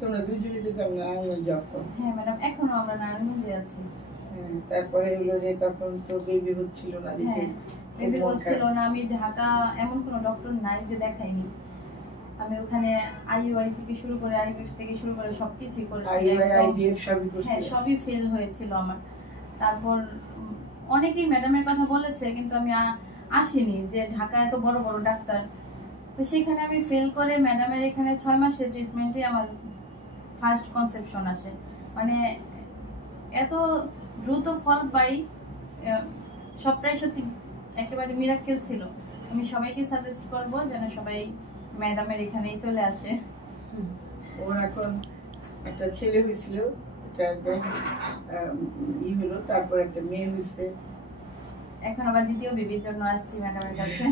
তোমরা দুজনেই তো নারায়ণগঞ্জ জব করো। হ্যাঁ ম্যাডাম, এখনো আমরা নারায়ণগঞ্জে আছি। তারপরে হলো যে তখন তো বেবি হচ্ছিল না, হ্যাঁ বেবি হচ্ছিল না। আমি ঢাকা এমন কোনো ডক্টর নাই যে দেখাইনি। আমি ওখানে আইইউআই থেকে শুরু করে আইভিএফ থেকে শুরু করে সবকিছুই করেছি। হ্যাঁ সবই ফেল হয়েছিল আমার। তারপর অনেকেই ম্যাডামের কথা বলেছে, কিন্তু আমি আসিনি যে ঢাকা এত বড় বড় ডাক্তার। তো সেখানে আমি ফেল করে ম্যাডামের এখানে 6 মাসের ট্রিটমেন্টে আমার ফার্স্ট কনসেপশন আসে। মানে এত দ্রুত ফল পাই, সবটাই সত্যি একেবারে মিরাকেল ছিল। আমি সবাইকে সাজেস্ট করব যেন সবাই ম্যাডামের এখানেই চলে আসে। ওর এখন একটা ছেলে হয়েছিল, হলো, তারপর একটা মেয়ে হয়েছে। এখন আবার দ্বিতীয় বেবির জন্য আসছি ম্যাডামের কাছে।